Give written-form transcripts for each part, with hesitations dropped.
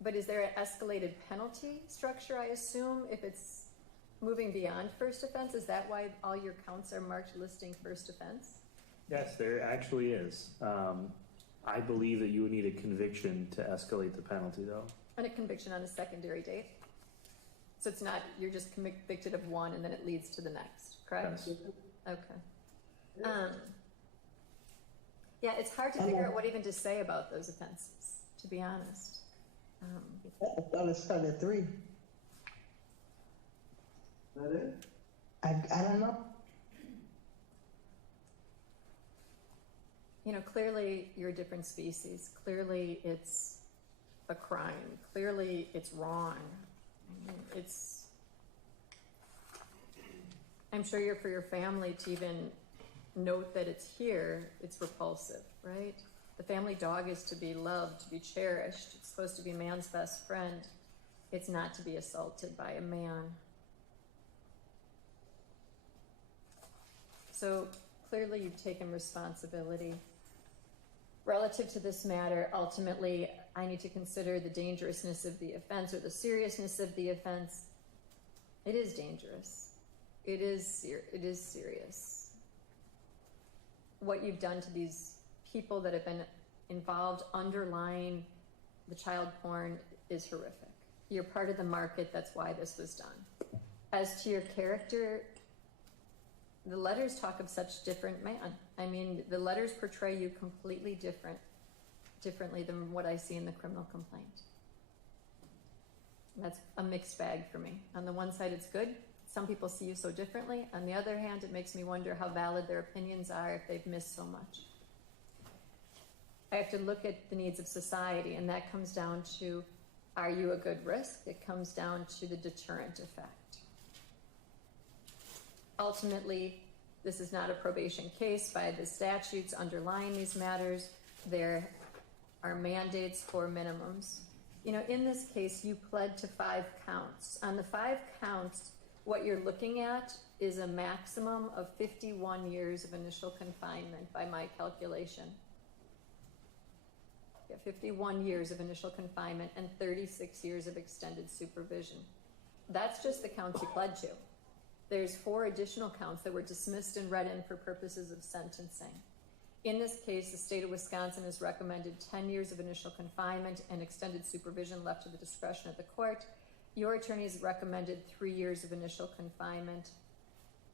But is there an escalated penalty structure, I assume, if it's moving beyond first offense? Is that why all your counts are marked listing first offense? Yes, there actually is. I believe that you would need a conviction to escalate the penalty, though. And a conviction on a secondary date? So it's not, you're just convicted of one and then it leads to the next, correct? Yes. Okay. Yeah, it's hard to figure out what even to say about those offenses, to be honest. I thought it started at 3. That it? I don't know. You know, clearly you're a different species. Clearly it's a crime. Clearly it's wrong. I mean, I'm sure you're for your family to even note that it's here, it's repulsive, right? The family dog is to be loved, to be cherished. It's supposed to be man's best friend. It's not to be assaulted by a man. So clearly you've taken responsibility. Relative to this matter, ultimately, I need to consider the dangerousness of the offense or the seriousness of the offense. It is dangerous. It is serious. What you've done to these people that have been involved underlying the child porn is horrific. You're part of the market, that's why this was done. As to your character, the letters talk of such different man. I mean, the letters portray you completely differently than what I see in the criminal complaint. That's a mixed bag for me. On the one side, it's good. Some people see you so differently. On the other hand, it makes me wonder how valid their opinions are if they've missed so much. I have to look at the needs of society, and that comes down to, are you a good risk? It comes down to the deterrent effect. Ultimately, this is not a probation case. By the statutes underlying these matters, there are mandates for minimums. You know, in this case, you pled to 5 counts. On the 5 counts, what you're looking at is a maximum of 51 years of initial confinement by my calculation. Yeah, 51 years of initial confinement and 36 years of extended supervision. That's just the counts you pled to. There's 4 additional counts that were dismissed and read in for purposes of sentencing. In this case, the state of Wisconsin has recommended 10 years of initial confinement and extended supervision left to the discretion of the court. Your attorney has recommended 3 years of initial confinement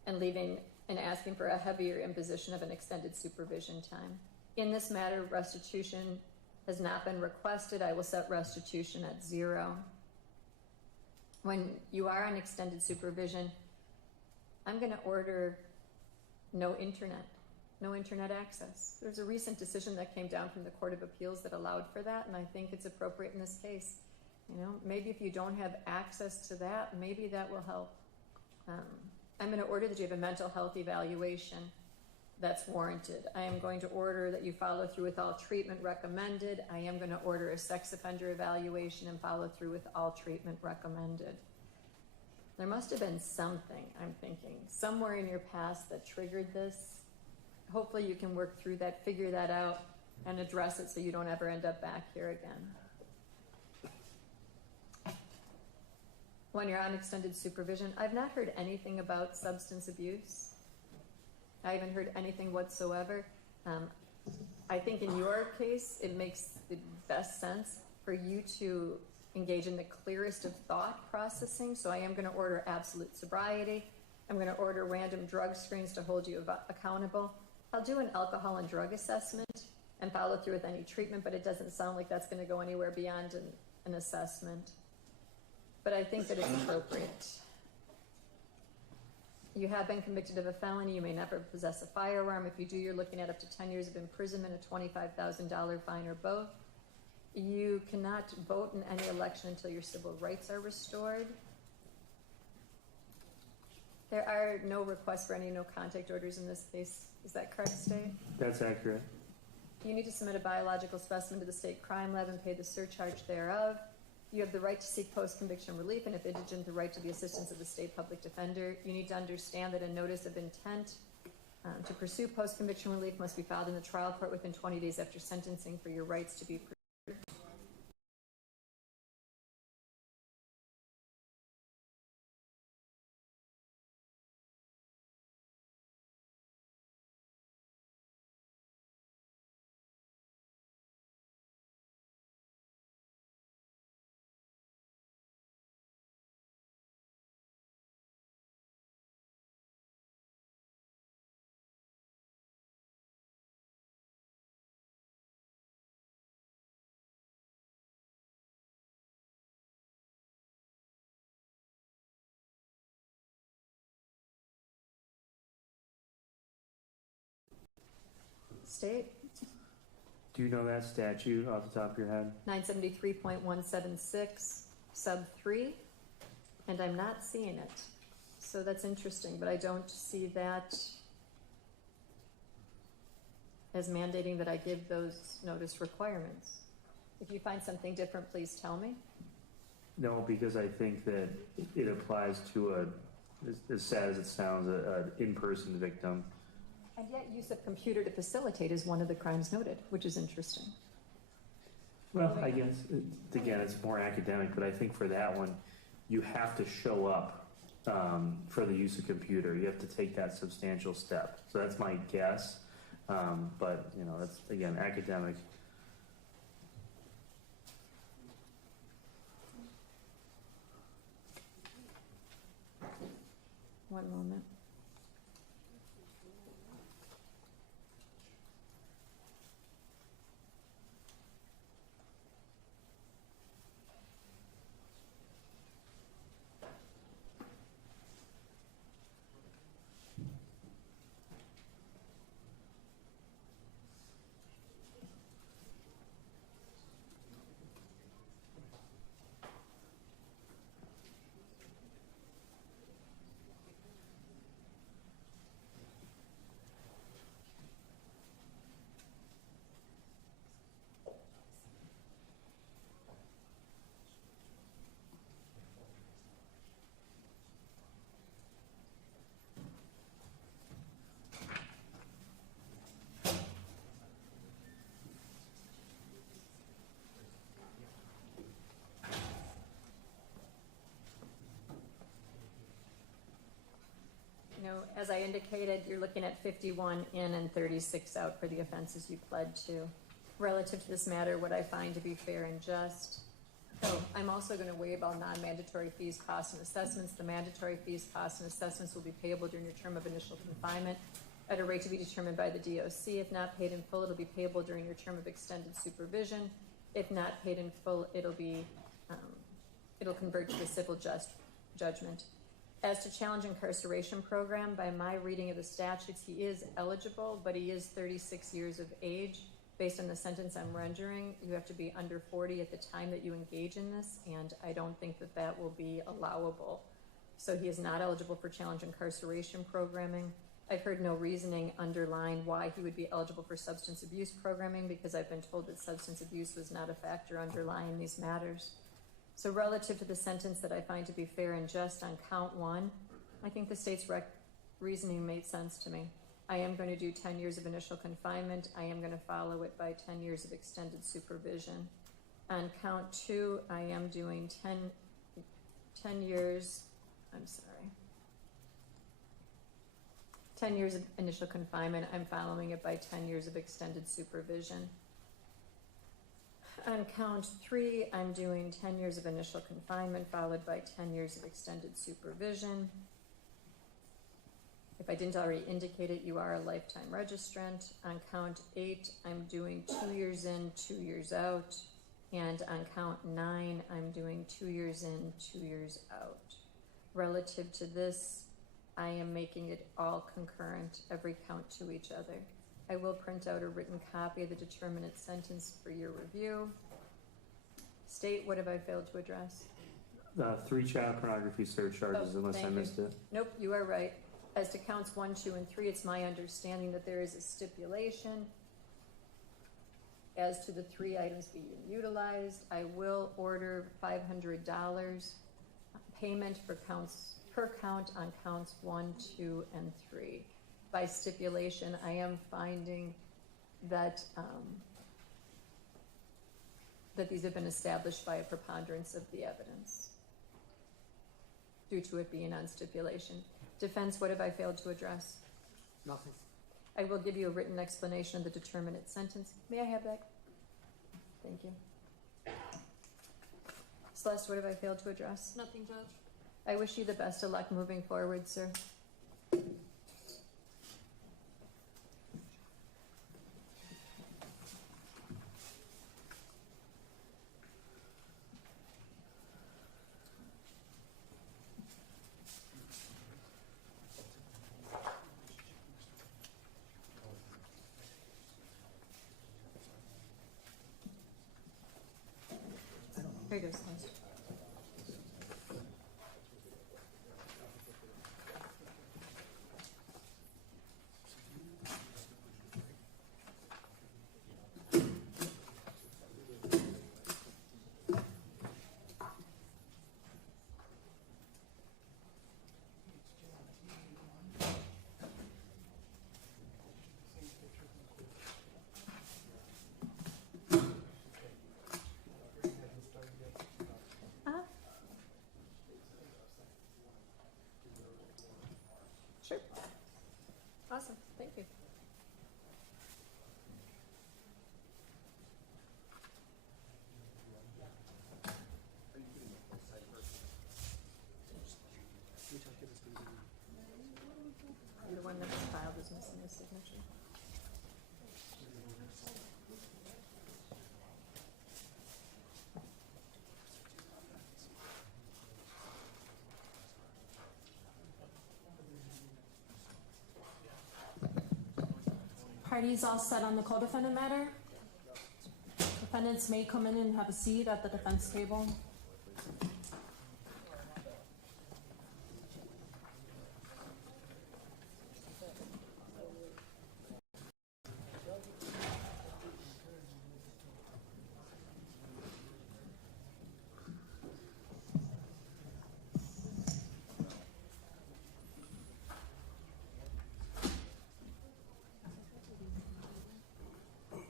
and asking for a heavier imposition of an extended supervision time. In this matter, restitution has not been requested. I will set restitution at 0. When you are on extended supervision, I'm going to order no internet access. There's a recent decision that came down from the Court of Appeals that allowed for that, and I think it's appropriate in this case. You know, maybe if you don't have access to that, maybe that will help. I'm going to order that you have a mental health evaluation that's warranted. I am going to order that you follow through with all treatment recommended. I am going to order a sex offender evaluation and follow through with all treatment recommended. There must have been something, I'm thinking, somewhere in your past that triggered this. Hopefully you can work through that, figure that out, and address it so you don't ever end up back here again. When you're on extended supervision, I've not heard anything about substance abuse. I haven't heard anything whatsoever. I think in your case, it makes the best sense for you to engage in the clearest of thought processing. So I am going to order absolute sobriety. I'm going to order random drug screens to hold you accountable. I'll do an alcohol and drug assessment and follow through with any treatment, but it doesn't sound like that's going to go anywhere beyond an assessment. But I think that it's appropriate. You have been convicted of a felony. You may never possess a firearm. If you do, you're looking at up to 10 years of imprisonment, a $25,000 fine, or both. You cannot vote in any election until your civil rights are restored. There are no requests for any no contact orders in this case. Is that correct, State? That's accurate. You need to submit a biological specimen to the state crime lab and pay the surcharge thereof. You have the right to seek post-conviction relief, and if indigent, the right to the assistance of the state public defender. You need to understand that a notice of intent to pursue post-conviction relief must be filed in the trial court within 20 days after sentencing for your rights to be State, Do you know that statute off the top of your head? 973.176, sub 3, and I'm not seeing it. So that's interesting, but I don't see that as mandating that I give those notice requirements. If you find something different, please tell me. No, because I think that it applies to as sad as it sounds, an in-person victim. And yet use of computer to facilitate is one of the crimes noted, which is interesting. Well, I guess, again, it's more academic, but I think for that one, you have to show up for the use of computer. You have to take that substantial step. So that's my guess. But, you know, that's, again, academic. One moment. You know, as I indicated, you're looking at 51 in and 36 out for the offenses you pled to. Relative to this matter, what I find to be fair and just. So I'm also going to waive all non-mandatory fees, costs, and assessments. The mandatory fees, costs, and assessments will be payable during your term of initial confinement at a rate to be determined by the DOC. If not paid in full, it'll be payable during your term of extended supervision. If not paid in full, it'll convert to the civil judgment. As to challenge incarceration program, by my reading of the statutes, he is eligible, but he is 36 years of age. Based on the sentence I'm rendering, you have to be under 40 at the time that you engage in this, and I don't think that that will be allowable. So he is not eligible for challenge incarceration programming. I've heard no reasoning underlying why he would be eligible for substance abuse programming, because I've been told that substance abuse was not a factor underlying these matters. So relative to the sentence that I find to be fair and just on count 1, I think the state's reasoning made sense to me. I am going to do 10 years of initial confinement. I am going to follow it by 10 years of extended supervision. On count 2, I am doing 10 years, 10 years of initial confinement. I'm following it by 10 years of extended supervision. On count 3, I'm doing 10 years of initial confinement followed by 10 years of extended supervision. If I didn't already indicate it, you are a lifetime registrant. On count 8, I'm doing 2 years in, 2 years out. And on count 9, I'm doing 2 years in, 2 years out. Relative to this, I am making it all concurrent, every count to each other. I will print out a written copy of the determinate sentence for your review. State, what have I failed to address? 3 child pornography surcharges, unless I missed it. Nope, you are right. As to counts 1, 2, and 3, it's my understanding that there is a stipulation as to the 3 items being utilized. I will order $500 payment for per count on counts 1, 2, and 3. By stipulation, I am finding that that these have been established by a preponderance of the evidence due to it being on stipulation. Defense, what have I failed to address? Nothing. I will give you a written explanation of the determinate sentence. May I have that? Thank you. Celeste, what have I failed to address? Nothing, Judge. I wish you the best of luck moving forward, sir. Here goes, guys. Sure. Awesome, thank you. The one that was filed is missing a signature. Parties all set on the co-defendant matter. Defendants may come in and have a seat at the defense table.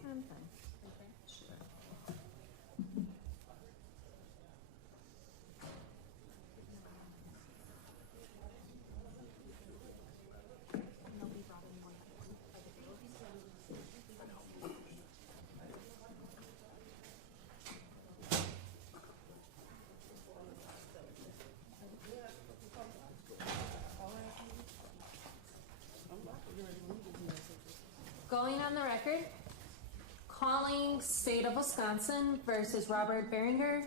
I'm fine. Sure. Going on the record, calling State of Wisconsin versus Robert Behringer,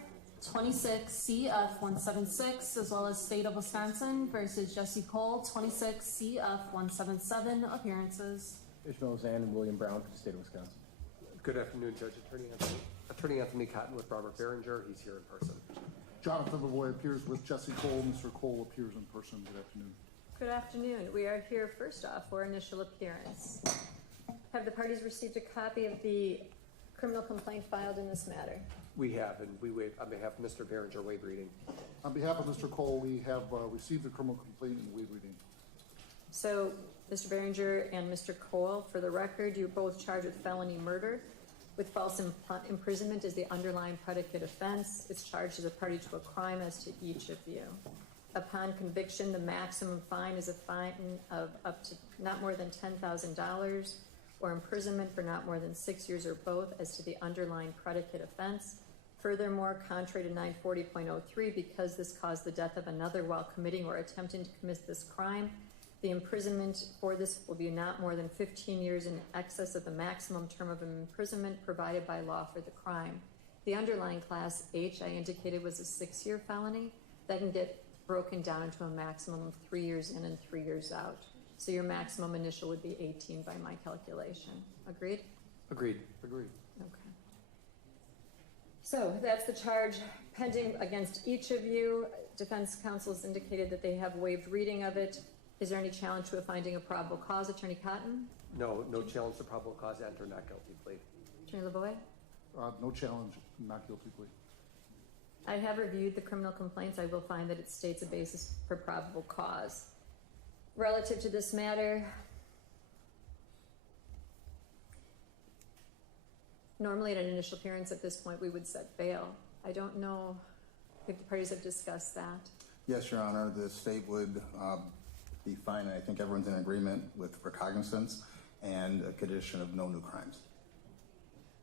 26 CF 176, as well as State of Wisconsin versus Jesse Cole, 26 CF 177 appearances. Ishmael Zan and William Brown for the state of Wisconsin. Good afternoon, Judge Attorney Anthony Cotton with Robert Behringer. He's here in person. Jonathan Lavoie appears with Jesse Cole. Mr. Cole appears in person. Good afternoon. Good afternoon. We are here first off for initial appearance. Have the parties received a copy of the criminal complaint filed in this matter? We have, and we waive, on behalf of Mr. Behringer, waive reading. On behalf of Mr. Cole, we have received the criminal complaint and waive reading. So, Mr. Behringer and Mr. Cole, for the record, you're both charged with felony murder with false imprisonment as the underlying predicate offense. It's charged as a party to a crime as to each of you. Upon conviction, the maximum fine is a fine of up to not more than $10,000 or imprisonment for not more than 6 years or both as to the underlying predicate offense. Furthermore, contrary to 940.03, because this caused the death of another while committing or attempting to commit this crime, the imprisonment for this will be not more than 15 years in excess of the maximum term of imprisonment provided by law for the crime. The underlying class H I indicated was a 6-year felony that can get broken down into a maximum of 3 years in and 3 years out. So your maximum initial would be 18 by my calculation. Agreed? Agreed. Agreed. Okay. So that's the charge pending against each of you. Defense counsel has indicated that they have waived reading of it. Is there any challenge to a finding of probable cause, Attorney Cotton? No challenge to probable cause, enter not guilty plea. Attorney Lavoie? No challenge, not guilty plea. I have reviewed the criminal complaints. I will find that it states a basis for probable cause. Relative to this matter, normally at an initial appearance at this point, we would set bail. I don't know if the parties have discussed that. Yes, Your Honor, the state would be fine, and I think everyone's in agreement with recognizance and a condition of no new crimes.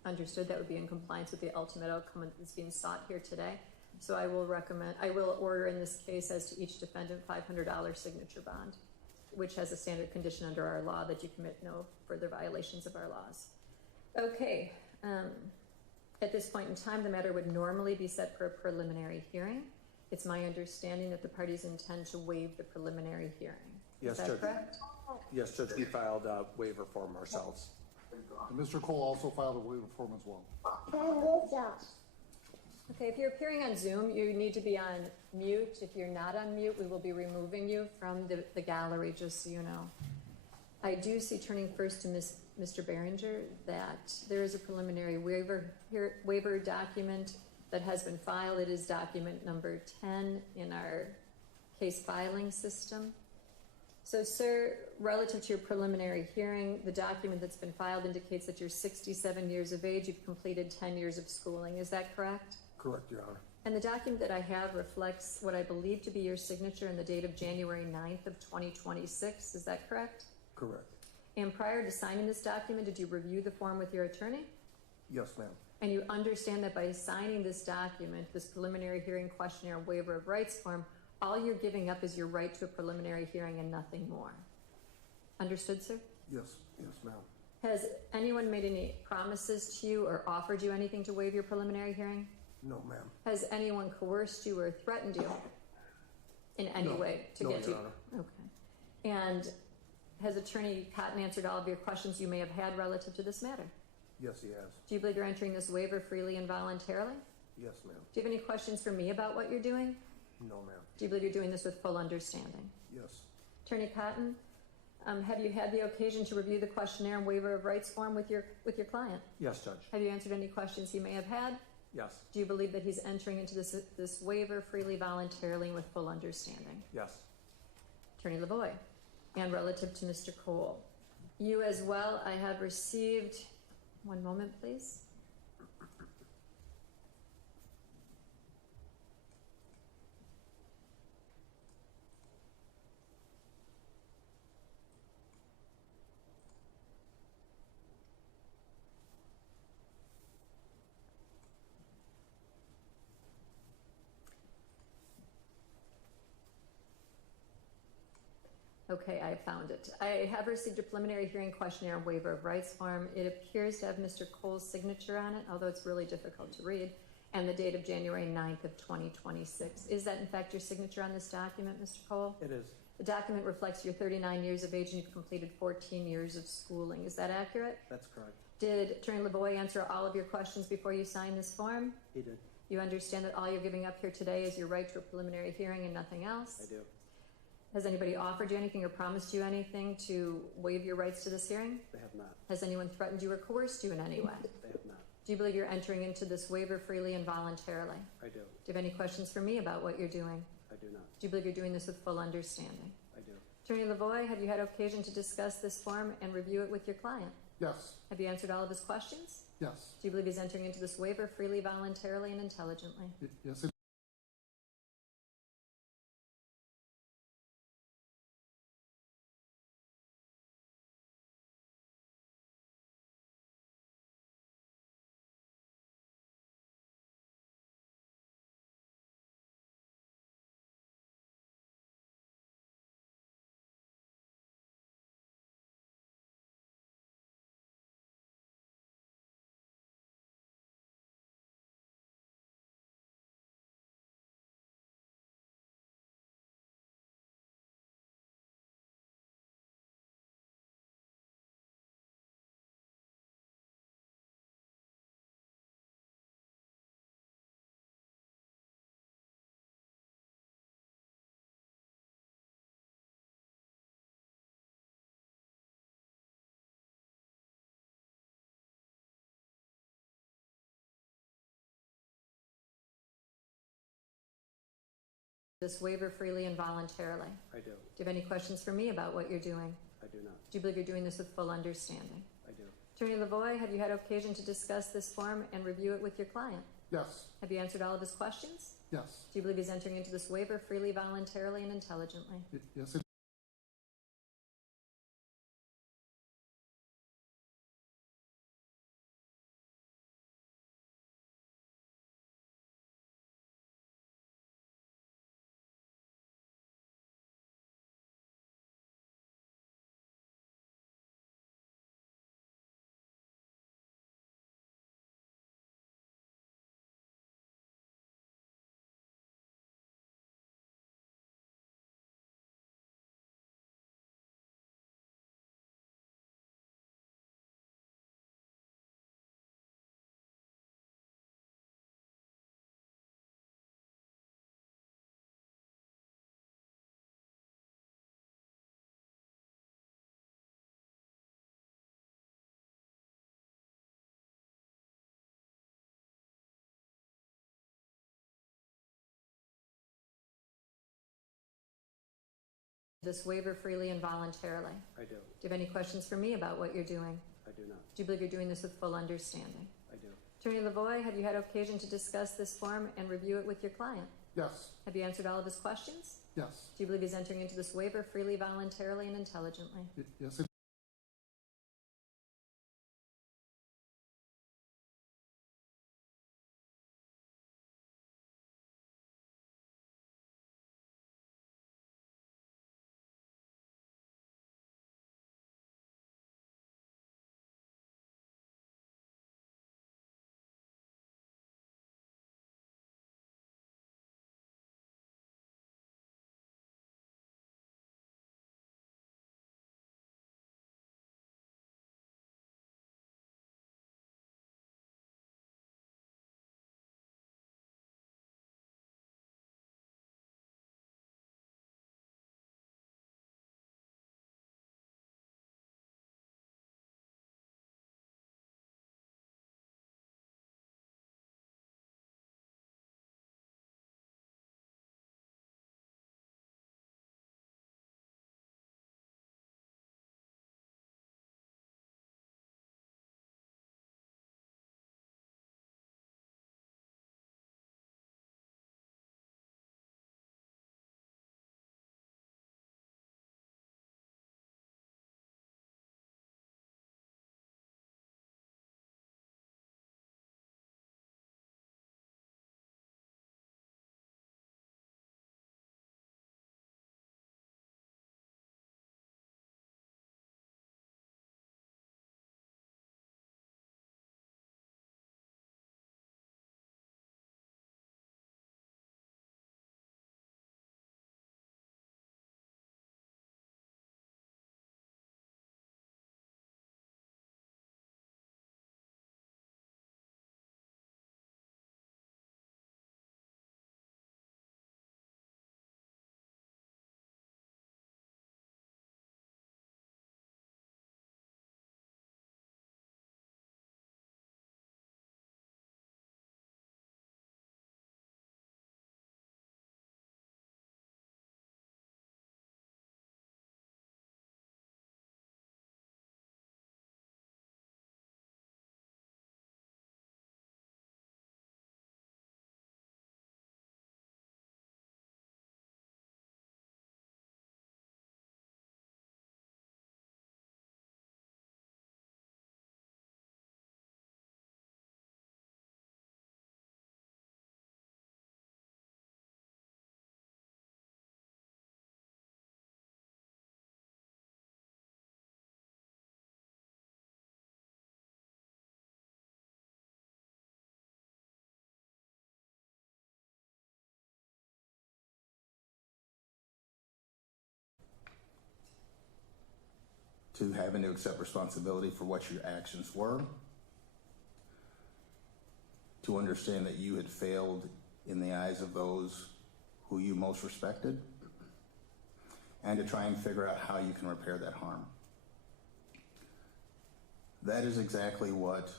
Understood. That would be in compliance with the ultimate outcome that's being sought here today. So I will order in this case as to each defendant $500 signature bond, which has a standard condition under our law that you commit no further violations of our laws. Okay, at this point in time, the matter would normally be set for a preliminary hearing. It's my understanding that the parties intend to waive the preliminary hearing. Yes, Is that Judge. correct? Yes, Judge, we filed a waiver form ourselves. And Mr. Cole also filed a waiver form as well. Okay, if you're appearing on Zoom, you need to be on mute. If you're not on mute, we will be removing you from the gallery, just so you know. I do see, turning first to Mr. Behringer, that there is a preliminary waiver document that has been filed. It is document number 10 in our case filing system. So, sir, relative to your preliminary hearing, the document that's been filed indicates that you're 67 years of age. You've completed 10 years of schooling. Is that correct? Correct, Your Honor. And the document that I have reflects what I believe to be your signature and the date of January 9th of 2026. Is that correct? Correct. And prior to signing this document, did you review the form with your attorney? Yes, ma'am. And you understand that by signing this document, this preliminary hearing questionnaire and waiver of rights form, all you're giving up is your right to a preliminary hearing and nothing more. Understood, sir? Yes, yes, ma'am. Has anyone made any promises to you or offered you anything to waive your preliminary hearing? No, ma'am. Has anyone coerced you or threatened you in any No. way to No, get Your you? Honor. Okay. And has Attorney Cotton answered all of your questions you may have had relative to this matter? Yes, he has. Do you believe you're entering this waiver freely and voluntarily? Yes, ma'am. Do you have any questions for me about what you're doing? No, ma'am. Do you believe you're doing this with full understanding? Yes. Attorney Cotton, have you had the occasion to review the questionnaire and waiver of rights form with your client? Yes, Judge. Have you answered any questions he may have had? Yes. Do you believe that he's entering into this waiver freely, voluntarily, and with full understanding? Yes. Attorney Lavoie, and relative to Mr. Cole, you as well, I have received, one moment please. Okay, I found it. I have received a preliminary hearing questionnaire and waiver of rights form. It appears to have Mr. Cole's signature on it, although it's really difficult to read, and the date of January 9th of 2026. Is that in fact your signature on this document, Mr. Cole? It is. The document reflects your 39 years of age and you've completed 14 years of schooling. Is that accurate? That's correct. Did Attorney Lavoie answer all of your questions before you signed this form? He did. You understand that all you're giving up here today is your right to a preliminary hearing and nothing else? I do. Has anybody offered you anything or promised you anything to waive your rights to this hearing? They have not. Has anyone threatened you or coerced you in any way? They have not. Do you believe you're entering into this waiver freely and voluntarily? I do. Do you have any questions for me about what you're doing? I do not. Do you believe you're doing this with full understanding? I do. Attorney Lavoie, have you had occasion to discuss this form and review it with your client? Yes, Have you answered all of his questions? yes, Do you believe he's entering into this waiver freely, voluntarily, and intelligently? yes, This waiver freely and voluntarily. I do. Do you have any questions for me about what you're doing? I do not. Do you believe you're doing this with full understanding? I do. Attorney Lavoie, have you had occasion to discuss this form and review it with your client? yes, Have you answered all of his questions? yes, Do you believe he's entering into this waiver freely, voluntarily, and intelligently? yes, this waiver freely and voluntarily? I do. Do you have any questions for me about what you're doing? I do not. Do you believe you're doing this with full understanding? I do. Attorney Lavoie, have you had occasion to discuss this form and review it with your client? Yes, Have you answered all of his questions? yes, Do you believe he's entering into this waiver freely, voluntarily, and intelligently? yes, to having to accept responsibility for what your actions were, to understand that you had failed in the eyes of those who you most respected, and to try and figure out how you can repair that harm. That is exactly what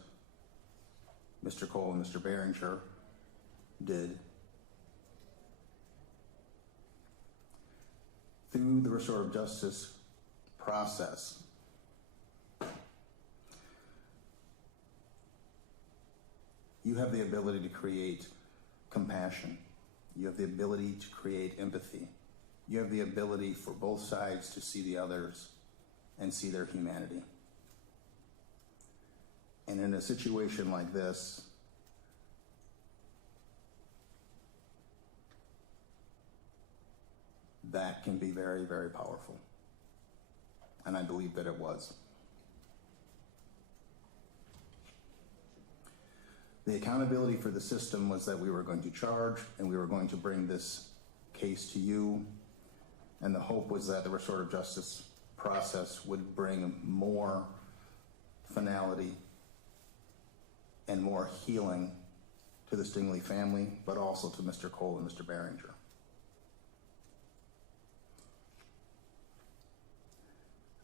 Mr. Cole and Mr. Behringer did. Through the restorative justice process, you have the ability to create compassion. You have the ability to create empathy. You have the ability for both sides to see the others and see their humanity. And in a situation like this, that can be very, very powerful. And I believe that it was. The accountability for the system was that we were going to charge and we were going to bring this case to you. And the hope was that the restorative justice process would bring more finality and more healing to the Stingley family, but also to Mr. Cole and Mr. Behringer.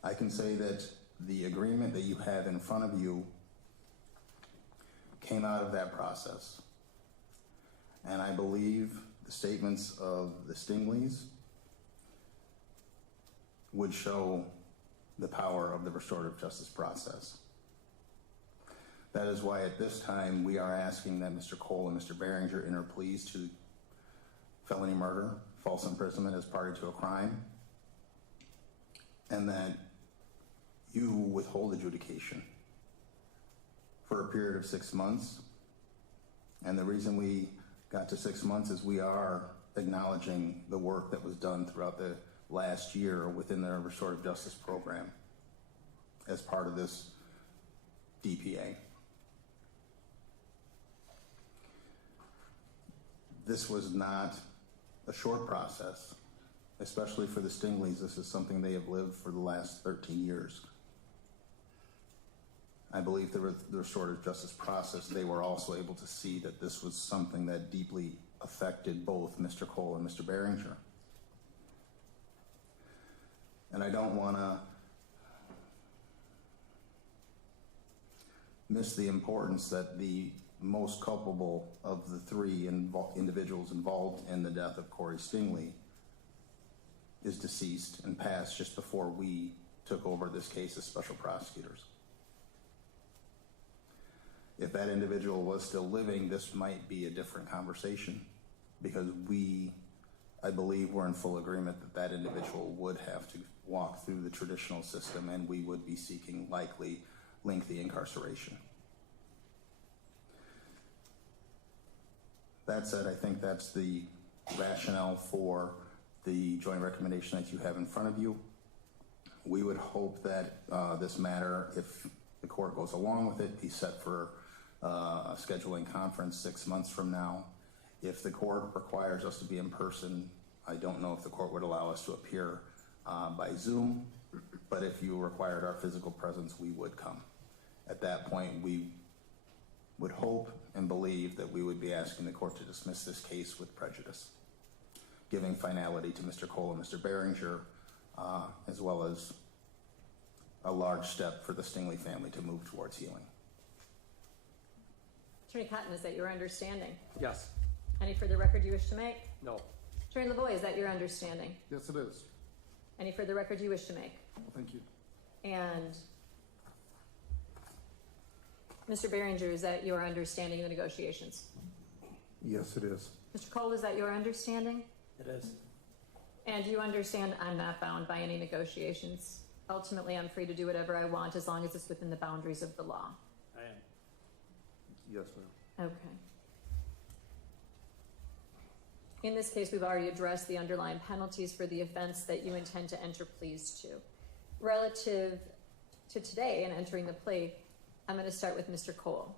I can say that the agreement that you have in front of you came out of that process. And I believe the statements of the Stingleys would show the power of the restorative justice process. That is why at this time we are asking that Mr. Cole and Mr. Behringer enter pleas to felony murder, false imprisonment as party to a crime, and that you withhold adjudication for a period of 6 months. And the reason we got to 6 months is we are acknowledging the work that was done throughout the last year within the restorative justice program as part of this DPA. This was not a short process, especially for the Stingleys. This is something they have lived for the last 13 years. I believe the restorative justice process, they were also able to see that this was something that deeply affected both Mr. Cole and Mr. Behringer. And I don't want to miss the importance that the most culpable of the three individuals involved in the death of Corey Stingley is deceased and passed just before we took over this case as special prosecutors. If that individual was still living, this might be a different conversation, because I believe we're in full agreement that that individual would have to walk through the traditional system, and we would be seeking likely lengthy incarceration. That said, I think that's the rationale for the joint recommendation that you have in front of you. We would hope that this matter, if the court goes along with it, be set for a scheduling conference 6 months from now. If the court requires us to be in person, I don't know if the court would allow us to appear by Zoom, but if you required our physical presence, we would come. At that point, we would hope and believe that we would be asking the court to dismiss this case with prejudice, giving finality to Mr. Cole and Mr. Behringer, as well as a large step for the Stingley family to move towards healing. Attorney Cotton, is that your understanding? Yes. Any further record you wish to make? No. Attorney Lavoie, is that your understanding? Yes, it is. Any further record you wish to make? Thank you. And Mr. Behringer, is that your understanding of the negotiations? Yes, it is. Mr. Cole, is that your understanding? It is. And you understand I'm not bound by any negotiations. Ultimately, I'm free to do whatever I want as long as it's within the boundaries of the law. I am. Yes, ma'am. Okay. In this case, we've already addressed the underlying penalties for the offense that you intend to enter pleas to. Relative to today and entering the plea, I'm going to start with Mr. Cole.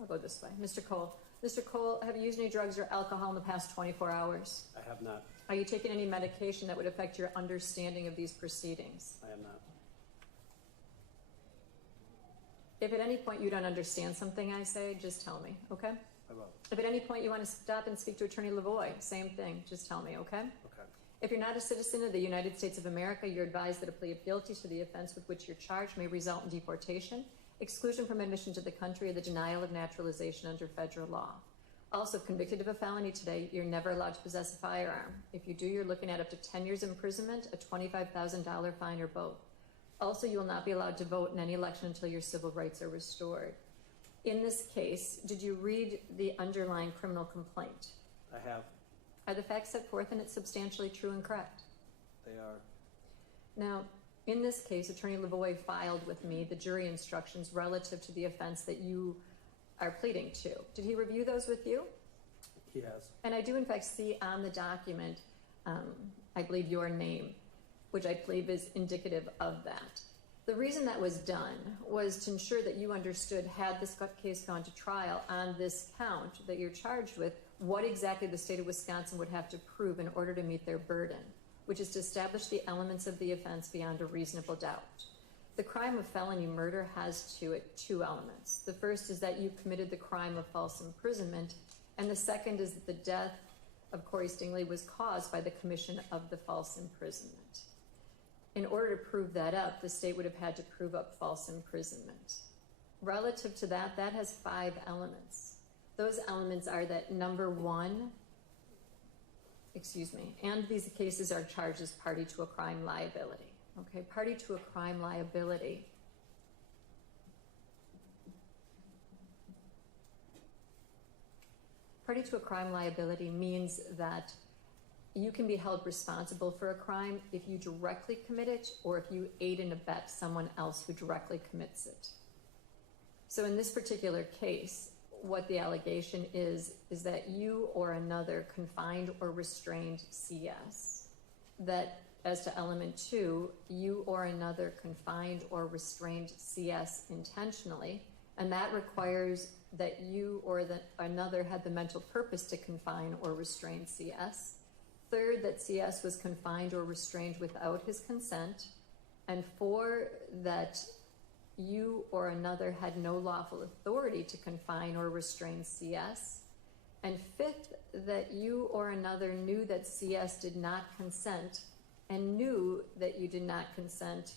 I'll go this way. Mr. Cole. Mr. Cole, have you used any drugs or alcohol in the past 24 hours? I have not. Are you taking any medication that would affect your understanding of these proceedings? I am not. If at any point you don't understand something I say, just tell me, okay? I will. If at any point you want to stop and speak to Attorney Lavoie, same thing, just tell me, okay? Okay. If you're not a citizen of the United States of America, you're advised that a plea of guilty to the offense with which you're charged may result in deportation, exclusion from admission to the country, or the denial of naturalization under federal law. Also, if convicted of a felony today, you're never allowed to possess a firearm. If you do, you're looking at up to 10 years imprisonment, a $25,000 fine, or both. Also, you will not be allowed to vote in any election until your civil rights are restored. In this case, did you read the underlying criminal complaint? I have. Are the facts set forth in it substantially true and correct? They are. Now, in this case, Attorney Lavoie filed with me the jury instructions relative to the offense that you are pleading to. Did he review those with you? He has. And I do in fact see on the document, I believe your name, which I believe is indicative of that. The reason that was done was to ensure that you understood, had this case gone to trial on this count that you're charged with, what exactly the state of Wisconsin would have to prove in order to meet their burden, which is to establish the elements of the offense beyond a reasonable doubt. The crime of felony murder has to it two elements. The first is that you committed the crime of false imprisonment, and the second is that the death of Corey Stingley was caused by the commission of the false imprisonment. In order to prove that up, the state would have had to prove up false imprisonment. Relative to that, that has 5 elements. Those elements are that, number one, and these cases are charged as party to a crime liability. Okay, party to a crime liability. Party to a crime liability means that you can be held responsible for a crime if you directly commit it or if you aid and abet someone else who directly commits it. So in this particular case, what the allegation is that you or another confined or restrained CS. That as to element 2, you or another confined or restrained CS intentionally, and that requires that you or another had the mental purpose to confine or restrain CS. Third, that CS was confined or restrained without his consent. And 4, that you or another had no lawful authority to confine or restrain CS. And 5th, that you or another knew that CS did not consent and knew that you did not consent.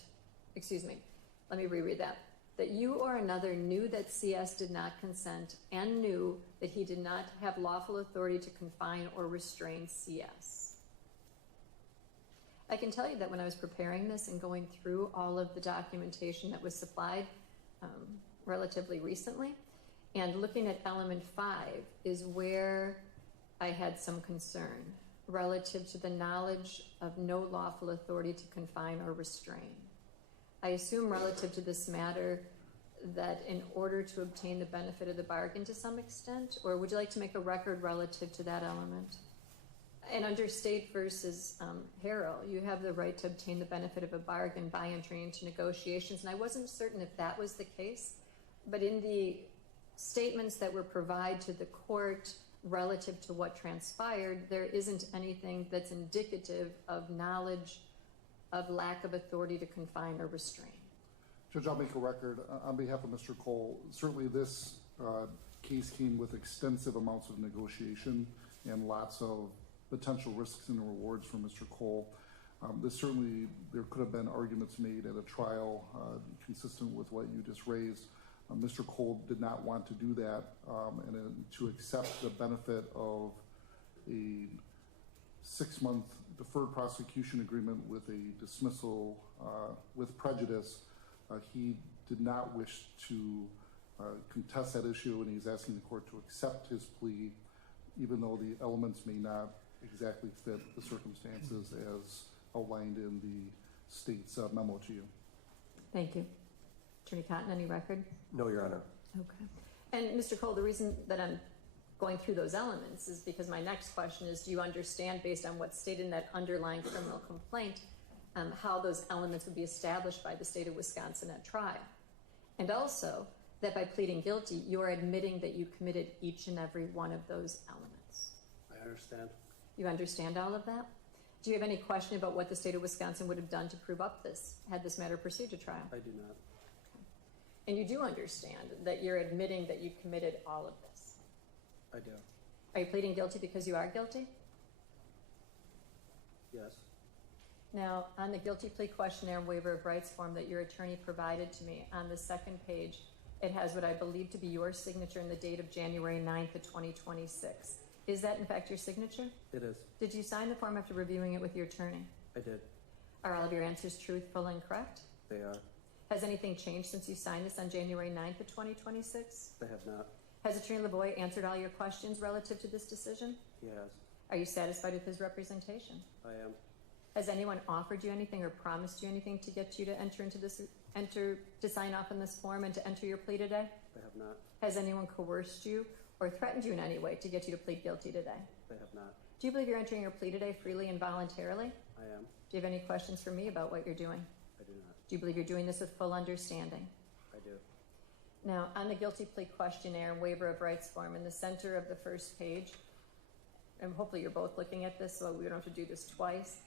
Let me reread that. That you or another knew that CS did not consent and knew that he did not have lawful authority to confine or restrain CS. I can tell you that when I was preparing this and going through all of the documentation that was supplied relatively recently, and looking at element 5 is where I had some concern relative to the knowledge of no lawful authority to confine or restrain. I assume relative to this matter that in order to obtain the benefit of the bargain to some extent, or would you like to make a record relative to that element? And under State versus Harrell, you have the right to obtain the benefit of a bargain by entering into negotiations. And I wasn't certain if that was the case, but in the statements that were provided to the court relative to what transpired, there isn't anything that's indicative of knowledge of lack of authority to confine or restrain. Judge, I'll make a record on behalf of Mr. Cole. Certainly this case came with extensive amounts of negotiation and lots of potential risks and rewards for Mr. Cole. There could have been arguments made at a trial consistent with what you just raised. Mr. Cole did not want to do that, and to accept the benefit of a 6-month deferred prosecution agreement with a dismissal with prejudice, he did not wish to contest that issue, and he's asking the court to accept his plea, even though the elements may not exactly fit the circumstances as outlined in the state's memo to you. Thank you. Attorney Cotton, any record? No, Your Honor. Okay. And Mr. Cole, the reason that I'm going through those elements is because my next question is, do you understand, based on what's stated in that underlying criminal complaint, how those elements would be established by the state of Wisconsin at trial? And also, that by pleading guilty, you're admitting that you committed each and every one of those elements. I understand. You understand all of that? Do you have any question about what the state of Wisconsin would have done to prove up this, had this matter proceed to trial? I do not. And you do understand that you're admitting that you committed all of this? I do. Are you pleading guilty because you are guilty? Yes. Now, on the guilty plea questionnaire and waiver of rights form that your attorney provided to me, on the second page, it has what I believe to be your signature and the date of January 9th of 2026. Is that in fact your signature? It is. Did you sign the form after reviewing it with your attorney? I did. Are all of your answers truthful and correct? They are. Has anything changed since you signed this on January 9th of 2026? They have not. Has Attorney LaVoy answered all your questions relative to this decision? He has. Are you satisfied with his representation? I am. Has anyone offered you anything or promised you anything to get you to enter into this, to sign off on this form and to enter your plea today? They have not. Has anyone coerced you or threatened you in any way to get you to plead guilty today? They have not. Do you believe you're entering your plea today freely and voluntarily? I am. Do you have any questions for me about what you're doing? I do not. Do you believe you're doing this with full understanding? I do. Now, on the guilty plea questionnaire and waiver of rights form, in the center of the first page, and hopefully you're both looking at this so we don't have to do this twice,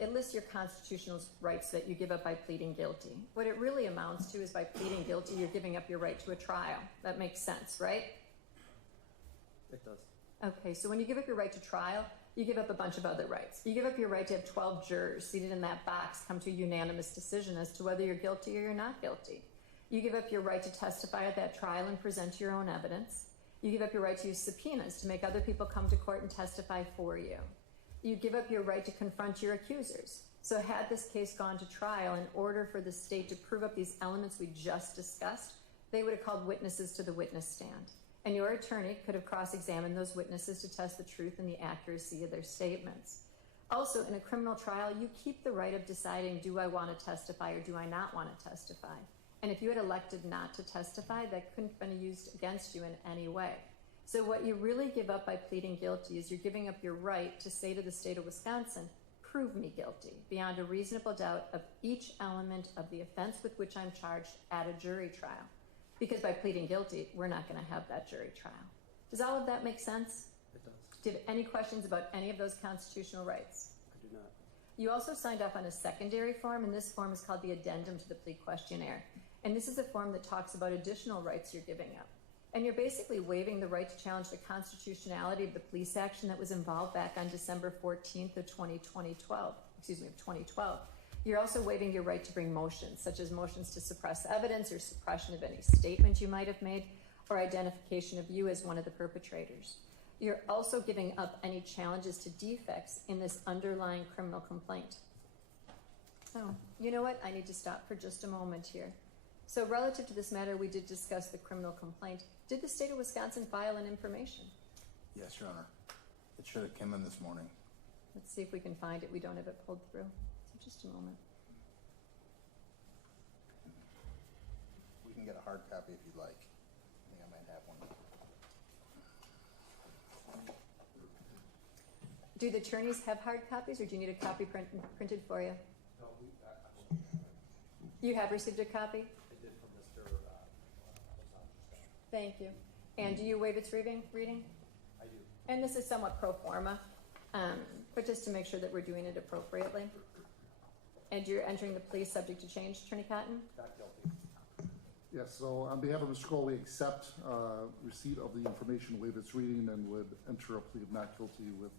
it lists your constitutional rights that you give up by pleading guilty. What it really amounts to is by pleading guilty, you're giving up your right to a trial. That makes sense, right? It does. Okay, so when you give up your right to trial, you give up a bunch of other rights. You give up your right to have 12 jurors seated in that box come to a unanimous decision as to whether you're guilty or you're not guilty. You give up your right to testify at that trial and present your own evidence. You give up your right to use subpoenas to make other people come to court and testify for you. You give up your right to confront your accusers. So had this case gone to trial, in order for the state to prove up these elements we just discussed, they would have called witnesses to the witness stand. And your attorney could have cross-examined those witnesses to test the truth and the accuracy of their statements. Also, in a criminal trial, you keep the right of deciding, do I want to testify or do I not want to testify? And if you had elected not to testify, that couldn't have been used against you in any way. So what you really give up by pleading guilty is you're giving up your right to say to the state of Wisconsin, prove me guilty beyond a reasonable doubt of each element of the offense with which I'm charged at a jury trial. Because by pleading guilty, we're not going to have that jury trial. Does all of that make sense? It does. Do you have any questions about any of those constitutional rights? I do not. You also signed off on a secondary form, and this form is called the addendum to the plea questionnaire. And this is a form that talks about additional rights you're giving up. And you're basically waiving the right to challenge the constitutionality of the police action that was involved back on December 14th of 2012. You're also waiving your right to bring motions, such as motions to suppress evidence or suppression of any statement you might have made, or identification of you as one of the perpetrators. You're also giving up any challenges to defects in this underlying criminal complaint. Oh, you know what? I need to stop for just a moment here. So relative to this matter, we did discuss the criminal complaint. Did the state of Wisconsin file an information? Yes, Your Honor. It should have come in this morning. Let's see if we can find it. We don't have it pulled through. So just a moment. We can get a hard copy if you'd like. I think I might have one. Do the attorneys have hard copies, or do you need a copy printed for you? No, You have received a copy? I did from Mr. Thank you. And do you waive its reading? I do. And this is somewhat pro forma, but just to make sure that we're doing it appropriately. And you're entering the plea subject to change, Attorney Cotton? Not guilty. Yes, so on behalf of Mr. Cole, we accept receipt of the information, waive its reading, and would enter a plea of not guilty with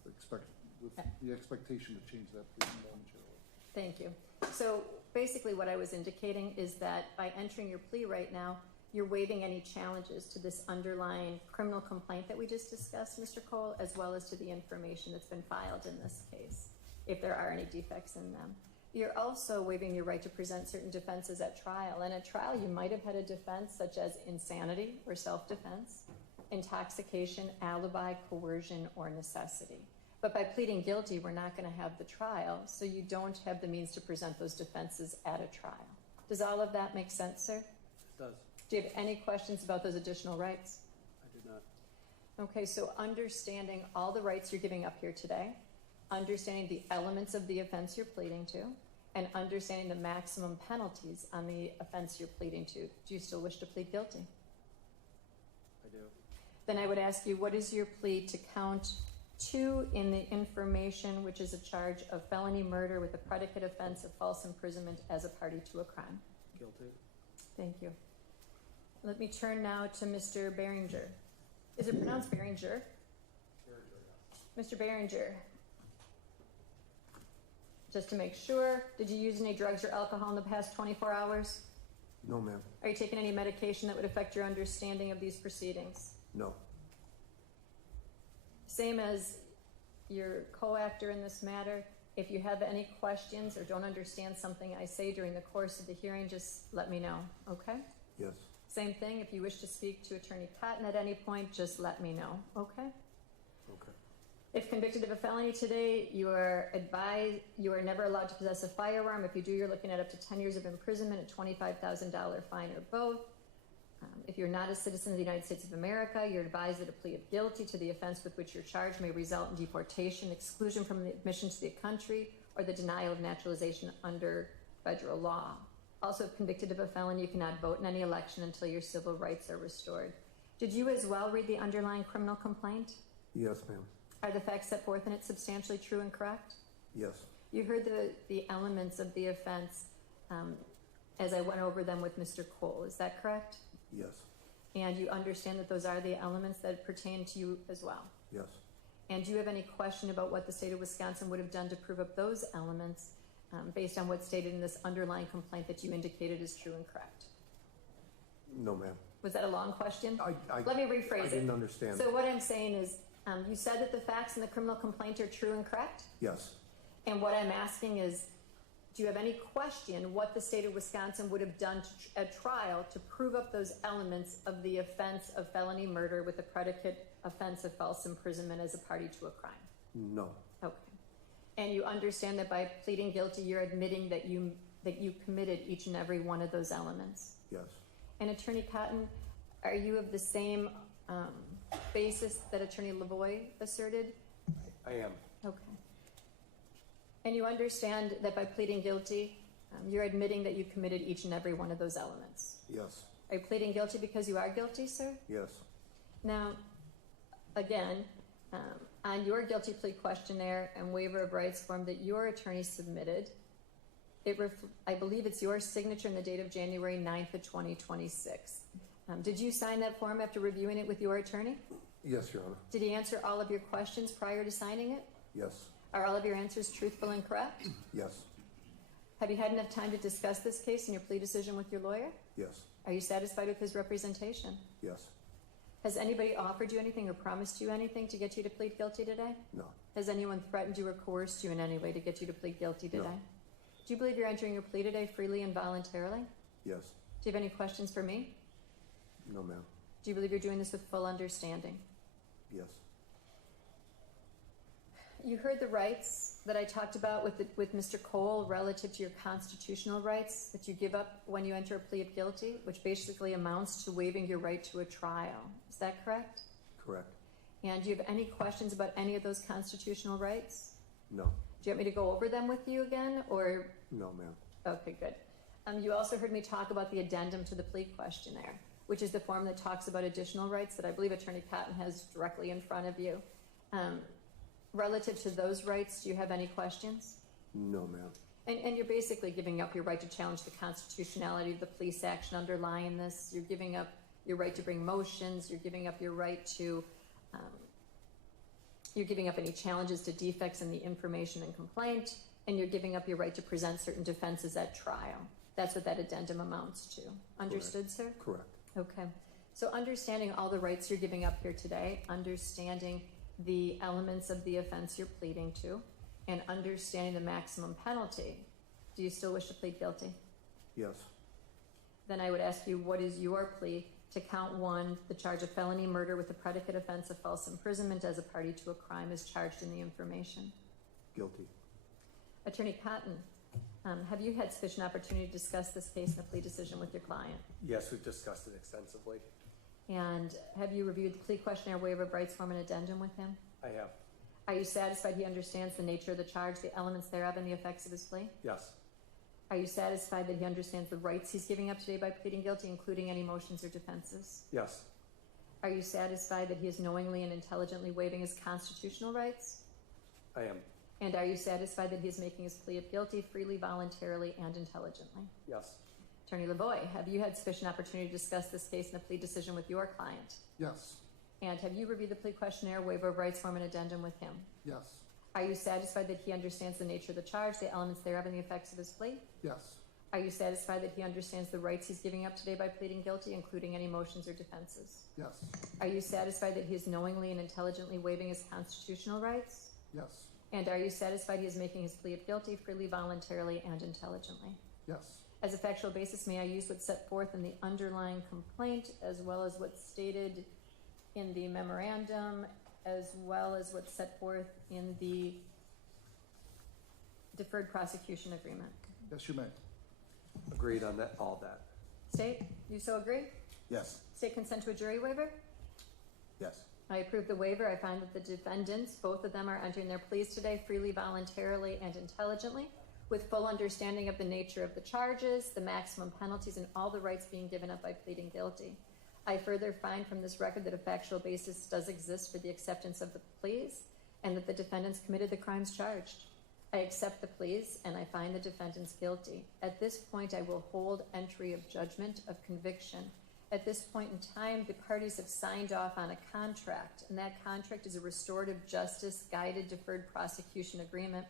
the expectation to change that plea momentarily. Thank you. So basically what I was indicating is that by entering your plea right now, you're waiving any challenges to this underlying criminal complaint that we just discussed, Mr. Cole, as well as to the information that's been filed in this case, if there are any defects in them. You're also waiving your right to present certain defenses at trial. And at trial, you might have had a defense such as insanity or self-defense, intoxication, alibi, coercion, or necessity. But by pleading guilty, we're not going to have the trial, so you don't have the means to present those defenses at a trial. Does all of that make sense, sir? It does. Do you have any questions about those additional rights? I do not. Okay, so understanding all the rights you're giving up here today, understanding the elements of the offense you're pleading to, and understanding the maximum penalties on the offense you're pleading to, do you still wish to plead guilty? I do. Then I would ask you, what is your plea to count 2 in the information, which is a charge of felony murder with a predicate offense of false imprisonment as a party to a crime? Guilty. Thank you. Let me turn now to Mr. Behringer. Is it pronounced Behringer? Mr. Behringer. Just to make sure, did you use any drugs or alcohol in the past 24 hours? No, ma'am. Are you taking any medication that would affect your understanding of these proceedings? No. Same as your co-actor in this matter, if you have any questions or don't understand something I say during the course of the hearing, just let me know, okay? Yes. Same thing, if you wish to speak to Attorney Cotton at any point, just let me know, okay? Okay. If convicted of a felony today, you are advised you are never allowed to possess a firearm. If you do, you're looking at up to 10 years of imprisonment, a $25,000 fine, or both. If you're not a citizen of the United States of America, you're advised that a plea of guilty to the offense with which you're charged may result in deportation, exclusion from the admission to the country, or the denial of naturalization under federal law. Also, if convicted of a felony, you cannot vote in any election until your civil rights are restored. Did you as well read the underlying criminal complaint? Yes, ma'am. Are the facts set forth in it substantially true and correct? Yes. You heard the elements of the offense as I went over them with Mr. Cole. Is that correct? Yes. And you understand that those are the elements that pertain to you as well? Yes. And do you have any question about what the state of Wisconsin would have done to prove up those elements based on what's stated in this underlying complaint that you indicated is true and correct? No, ma'am. Was that a long question? I Let me rephrase it. I didn't understand. So what I'm saying is, You said that the facts in the criminal complaint are true and correct? Yes. And what I'm asking is, do you have any question what the state of Wisconsin would have done at trial to prove up those elements of the offense of felony murder with the predicate offense of false imprisonment as a party to a crime? No. Okay. And you understand that by pleading guilty, you're admitting that you committed each and every one of those elements? Yes. And Attorney Cotton, are you of the same basis that Attorney Lavoie asserted? I am. Okay. And you understand that by pleading guilty, you're admitting that you committed each and every one of those elements? Yes. Are you pleading guilty because you are guilty, sir? Yes. Now, again, on your guilty plea questionnaire and waiver of rights form that your attorney submitted, I believe it's your signature and the date of January 9th of 2026. Did you sign that form after reviewing it with your attorney? Yes, Your Honor. Did he answer all of your questions prior to signing it? Yes. Are all of your answers truthful and correct? Yes. Have you had enough time to discuss this case and your plea decision with your lawyer? Yes. Are you satisfied with his representation? Yes. Has anybody offered you anything or promised you anything to get you to plead guilty today? No. Has anyone threatened you or coerced you in any way to get you to plead guilty today? No. Do you believe you're entering your plea today freely and voluntarily? Yes. Do you have any questions for me? No, ma'am. Do you believe you're doing this with full understanding? Yes. You heard the rights that I talked about with Mr. Cole relative to your constitutional rights that you give up when you enter a plea of guilty, which basically amounts to waiving your right to a trial. Is that correct? Correct. And do you have any questions about any of those constitutional rights? No. Do you want me to go over them with you again, or? No, ma'am. Okay, good. You also heard me talk about the addendum to the plea questionnaire, which is the form that talks about additional rights that I believe Attorney Cotton has directly in front of you. Relative to those rights, do you have any questions? No, ma'am. And you're basically giving up your right to challenge the constitutionality of the police action underlying this. You're giving up your right to bring motions. You're giving up your right to, you're giving up any challenges to defects in the information and complaint, and you're giving up your right to present certain defenses at trial. That's what that addendum amounts to. Understood, sir? Correct. Okay. So understanding all the rights you're giving up here today, understanding the elements of the offense you're pleading to, and understanding the maximum penalty, do you still wish to plead guilty? Yes. Then I would ask you, what is your plea to count one, the charge of felony murder with the predicate offense of false imprisonment as a party to a crime as charged in the information? Guilty. Attorney Cotton, have you had sufficient opportunity to discuss this case in the plea decision with your client? Yes, we've discussed it extensively. And have you reviewed the plea questionnaire, waiver of rights form, and addendum with him? I have. Are you satisfied he understands the nature of the charge, the elements thereof, and the effects of his plea? Yes. Are you satisfied that he understands the rights he's giving up today by pleading guilty, including any motions or defenses? Yes. Are you satisfied that he is knowingly and intelligently waiving his constitutional rights? I am. And are you satisfied that he is making his plea of guilty freely, voluntarily, and intelligently? Yes. Attorney Lavoie, have you had sufficient opportunity to discuss this case in the plea decision with your client? Yes. And have you reviewed the plea questionnaire, waiver of rights form, and addendum with him? Yes. Are you satisfied that he understands the nature of the charge, the elements thereof, and the effects of his plea? Yes. Are you satisfied that he understands the rights he's giving up today by pleading guilty, including any motions or defenses? Yes. Are you satisfied that he is knowingly and intelligently waiving his constitutional rights? Yes. And are you satisfied he is making his plea of guilty freely, voluntarily, and intelligently? Yes. As a factual basis, may I use what's set forth in the underlying complaint, as well as what's stated in the memorandum, as well as what's set forth in the deferred prosecution agreement? Yes, you may. Agreed on that, all that. State, you so agree? Yes. State consent to a jury waiver? Yes. I approve the waiver. I find that the defendants, both of them, are entering their pleas today freely, voluntarily, and intelligently, with full understanding of the nature of the charges, the maximum penalties, and all the rights being given up by pleading guilty. I further find from this record that a factual basis does exist for the acceptance of the pleas, and that the defendants committed the crimes charged. I accept the pleas, and I find the defendants guilty. At this point, I will hold entry of judgment of conviction. At this point in time, the parties have signed off on a contract, and that contract is a restorative justice guided deferred prosecution agreement.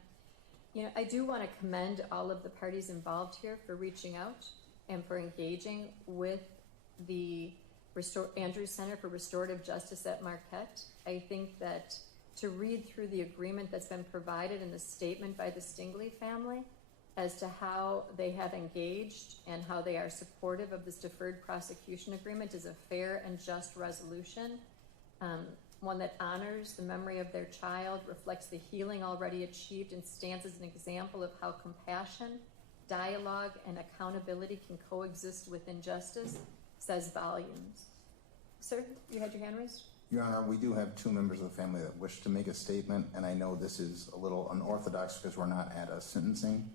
You know, I do want to commend all of the parties involved here for reaching out and for engaging with the Andrews Center for Restorative Justice at Marquette. I think that to read through the agreement that's been provided in the statement by the Stingley family as to how they have engaged and how they are supportive of this deferred prosecution agreement is a fair and just resolution. One that honors the memory of their child, reflects the healing already achieved, and stands as an example of how compassion, dialogue, and accountability can coexist with injustice, says volumes. Sir, you had your hand raised? Your Honor, we do have two members of the family that wish to make a statement, and I know this is a little unorthodox because we're not at a sentencing.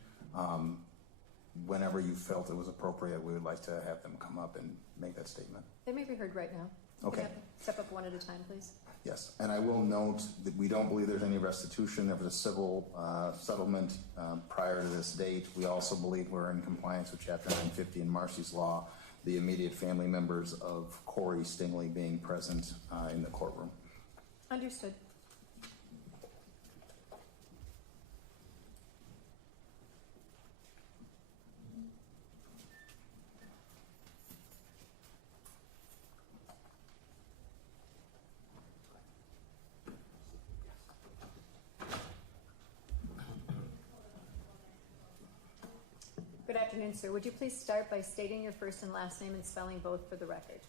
Whenever you felt it was appropriate, we would like to have them come up and make that statement. They may be heard right now. You Okay. can step up one at a time, please. Yes, and I will note that we don't believe there's any restitution. There was a civil settlement prior to this date. We also believe we're in compliance with Chapter 950 in Marcy's Law, the immediate family members of Corey Stingley being present in the courtroom. Understood. Good afternoon, sir. Would you please start by stating your first and last name and spelling both for the record?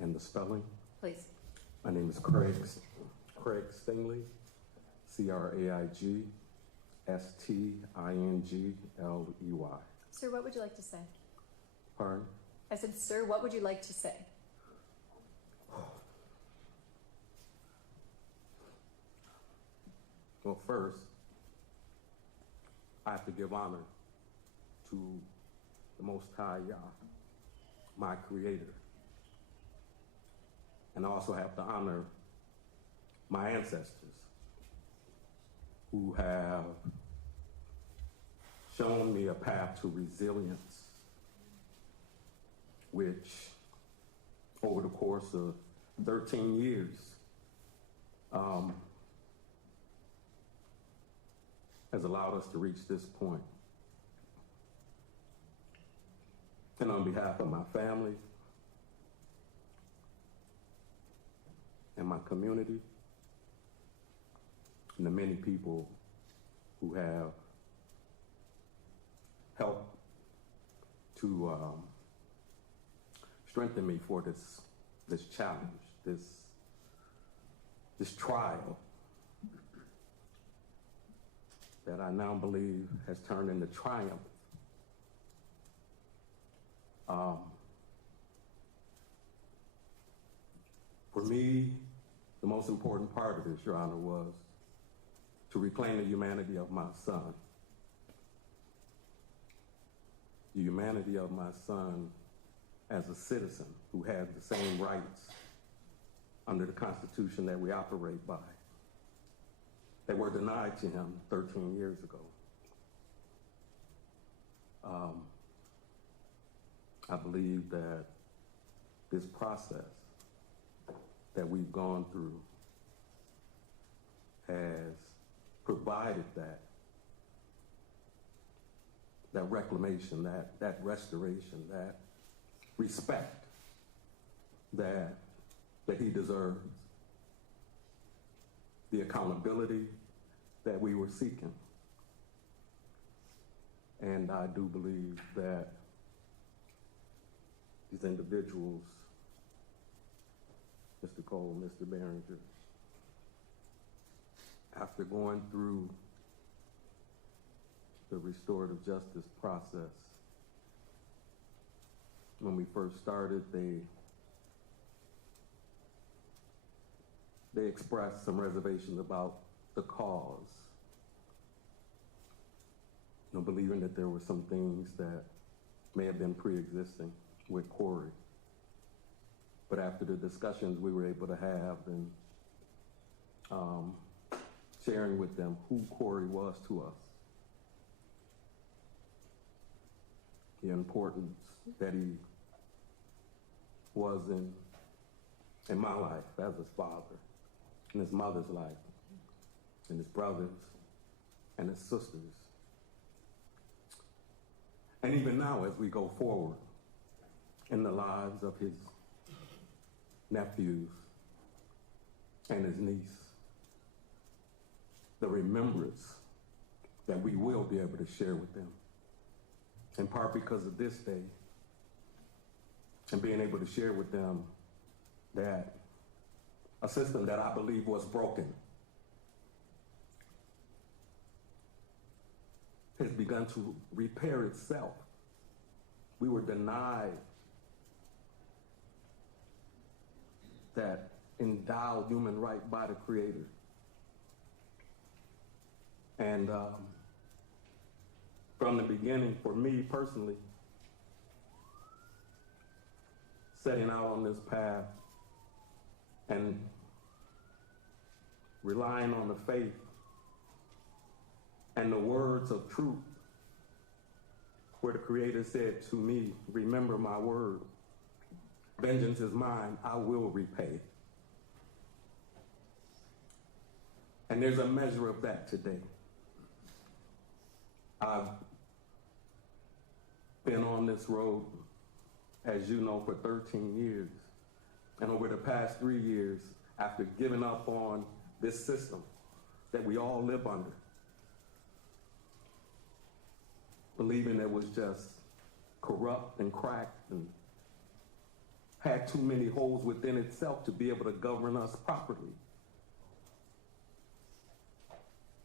And the spelling? Please. My name is Craig Stingley, CraigStingley. Sir, what would you like to say? Pardon? I said, sir, what would you like to say? Well, first, I have to give honor to the Most High Yah, my Creator. And I also have to honor my ancestors who have shown me a path to resilience, which over the course of 13 years has allowed us to reach this point. And on behalf of my family and my community and the many people who have helped to strengthen me for this challenge, this trial that I now believe has turned into triumph. For me, the most important part of this, Your Honor, was to reclaim the humanity of my son. The humanity of my son as a citizen who has the same rights under the Constitution that we operate by, that were denied to him 13 years ago. I believe that this process that we've gone through has provided that reclamation, that restoration, that respect that he deserves, the accountability that we were seeking. And I do believe that these individuals, Mr. Cole, Mr. Behringer, after going through the restorative justice process, when we first started, they expressed some reservations about the cause, believing that there were some things that may have been pre-existing with Corey. But after the discussions we were able to have and sharing with them who Corey was to us, the importance that he was in my life as his father, in his mother's life, and his brothers and his sisters. And even now, as we go forward in the lives of nephews, and his niece. The remembrance that we will be able to share with them, in part because of this day, and being able to share with them that a system that I believe was broken has begun to repair itself. We were denied that endowed human right by the Creator. And from the beginning, for me personally, setting out on this path and relying on the faith and the words of truth, where the Creator said to me, remember my word, vengeance is mine, I will repay. And there's a measure of that today. I've been on this road, as you know, for 13 years. And over the past 3 years, after giving up on this system that we all live under, believing it was just corrupt and cracked and had too many holes within itself to be able to govern us properly.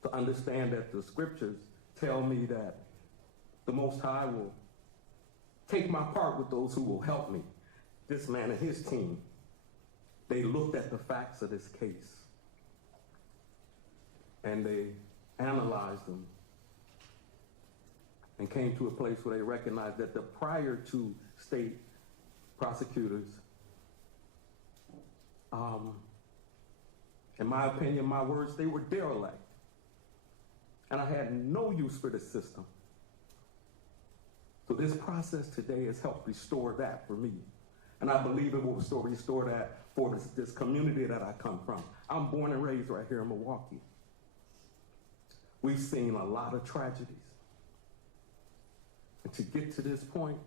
To understand that the scriptures tell me that the Most High will take my part with those who will help me. This man and his team, they looked at the facts of this case and they analyzed them and came to a place where they recognized that the prior two state prosecutors, in my opinion, my words, they were derelict. And I had no use for the system. So this process today has helped restore that for me. And I believe it will restore that for this community that I come from. I'm born and raised right here in Milwaukee. We've seen a lot of tragedies. And to get to this point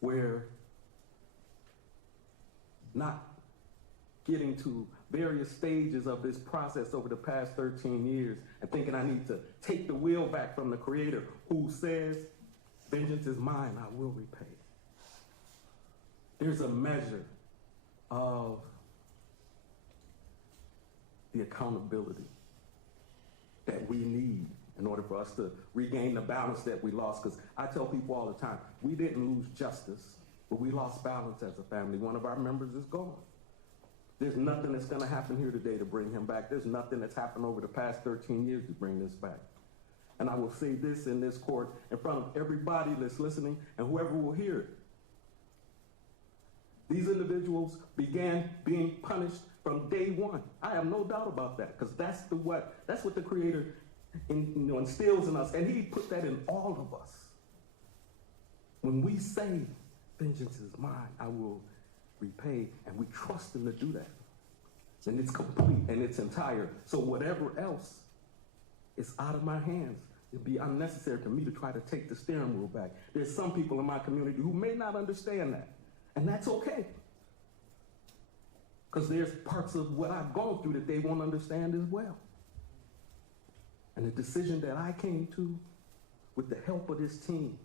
where not getting to various stages of this process over the past 13 years and thinking I need to take the wheel back from the Creator who says, vengeance is mine, I will repay. There's a measure of the accountability that we need in order for us to regain the balance that we lost. Because I tell people all the time, we didn't lose justice, but we lost balance as a family. One of our members is gone. There's nothing that's going to happen here today to bring him back. There's nothing that's happened over the past 13 years to bring this back. And I will say this in this court in front of everybody that's listening and whoever will hear it. These individuals began being punished from day one. I have no doubt about that, because that's what the Creator instills in us, and He put that in all of us. When we say, vengeance is mine, I will repay, and we trust Him to do that. And it's complete and it's entire. So whatever else is out of my hands, it'd be unnecessary for me to try to take the steering wheel back. There's some people in my community who may not understand that, and that's okay. Because there's parts of what I've gone through that they won't understand as well. And the decision that I came to, with the help of this team,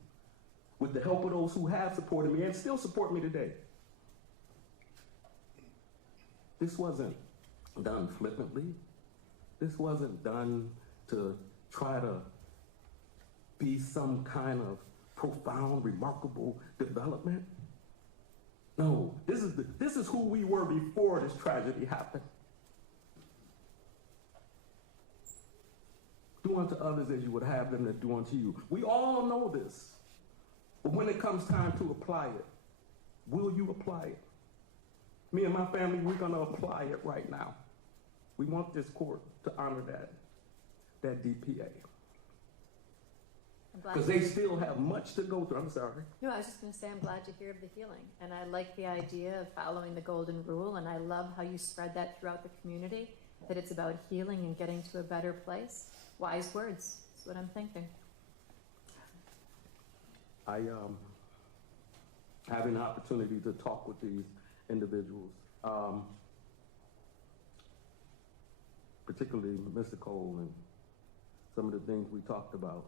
with the help of those who have supported me and still support me today, this wasn't done flippantly. This wasn't done to try to be some kind of profound, remarkable development. No, this is who we were before this tragedy happened. Do unto others as you would have them that do unto you. We all know this. But when it comes time to apply it, will you apply it? Me and my family, we're going to apply it right now. We want this court to honor that DPA. Because they still have much to go through. I'm sorry. No, I was just going to say I'm glad to hear of the healing. And I like the idea of following the golden rule, and I love how you spread that throughout the community, that it's about healing and getting to a better place. Wise words. That's what I'm thinking. I having the opportunity to talk with these individuals particularly Mr. Cole and some of the things we talked about.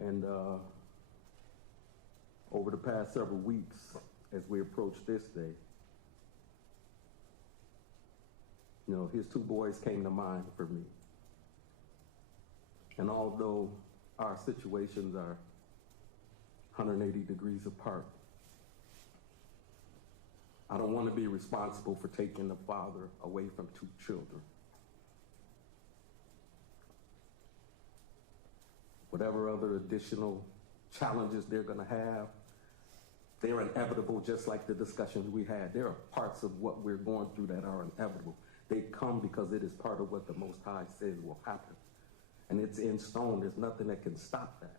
And over the past several weeks, as we approach this day, you know, his two boys came to mind for me. And although our situations are 180 degrees apart, I don't want to be responsible for taking the father away from two children. Whatever other additional challenges they're going to have, they're inevitable, just like the discussions we had. There are parts of what we're going through that are inevitable. They come because it is part of what the Most High says will happen. And it's in stone. There's nothing that can stop that.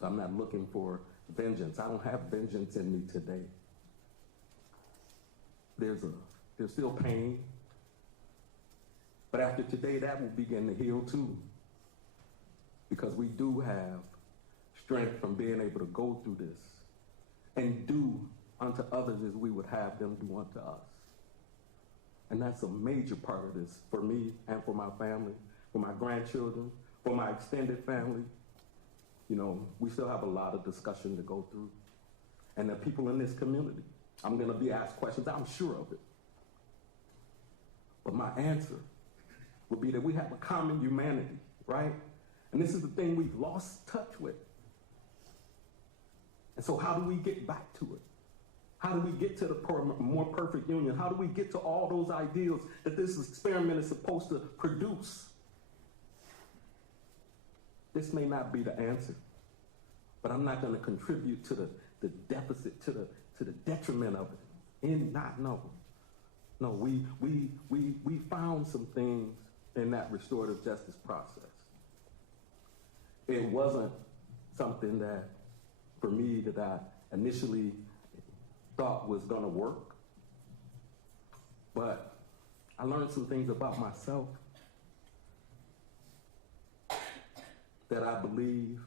So I'm not looking for vengeance. I don't have vengeance in me today. There's still pain. But after today, that will begin to heal too. Because we do have strength from being able to go through this and do unto others as we would have them do unto us. And that's a major part of this for me and for my family, for my grandchildren, for my extended family. You know, we still have a lot of discussion to go through. And the people in this community, I'm going to be asked questions, I'm sure of it. But my answer would be that we have a common humanity, right? And this is the thing we've lost touch with. And so how do we get back to it? How do we get to the more perfect union? How do we get to all those ideals that this experiment is supposed to produce? This may not be the answer, but I'm not going to contribute to the deficit, to the detriment of it. No, we found some things in that restorative justice process. It wasn't something that, for me, that I initially thought was going to work. But I learned some things about myself that I believe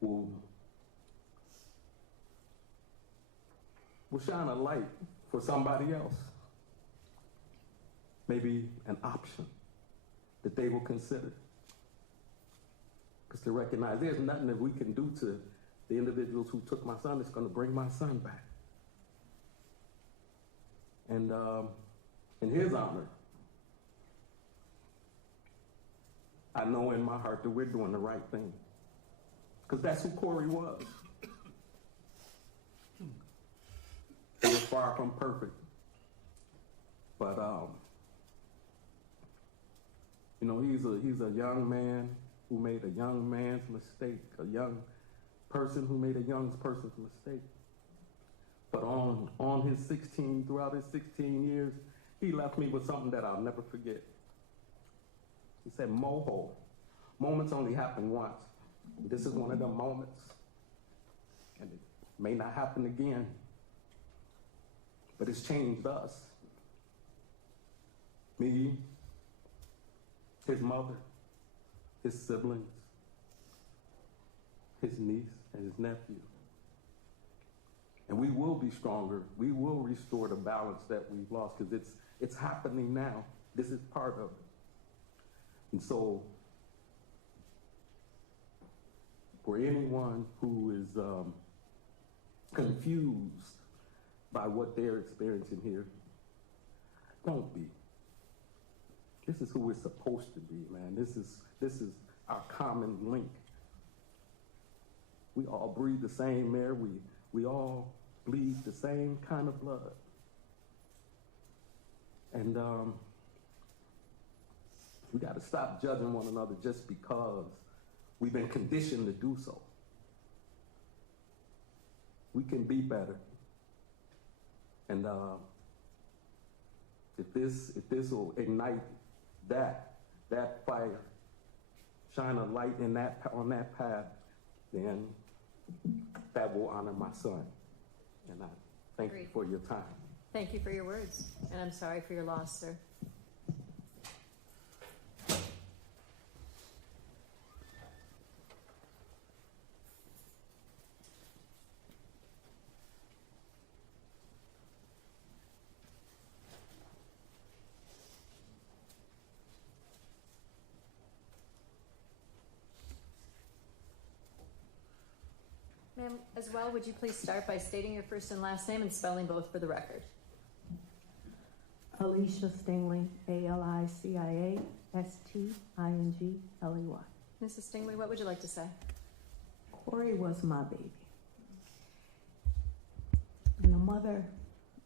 will shine a light for somebody else. Maybe an option that they will consider. Because to recognize there's nothing that we can do to the individuals who took my son that's going to bring my son back. And in his honor, I know in my heart that we're doing the right thing. Because that's who Corey was. He was far from perfect. But, you know, he's a young man who made a young man's mistake, a young person who made a young person's mistake. But on his 16, throughout his 16 years, he left me with something that I'll never forget. He said, Moho, moments only happen once. This is one of them moments. And it may not happen again. But it's changed us. Me, his mother, his siblings, his niece, and his nephew. And we will be stronger. We will restore the balance that we've lost because it's happening now. This is part of it. And so, for anyone who is confused by what they're experiencing here, don't be. This is who we're supposed to be, man. This is our common link. We all breathe the same air. We all bleed the same kind of blood. And we got to stop judging one another just because we've been conditioned to do so. We can be better. And if this will ignite that fire, shine a light on that path, then that will honor my son. And I thank you for your time. Thank you for your words, and I'm sorry for your loss, sir. as well, would you please start by stating your first and last name and spelling both for the record? Alicia Stingley, ALICIA STINGLEY. Mrs. Stingley, what would you like to say? Corey was my baby. And a mother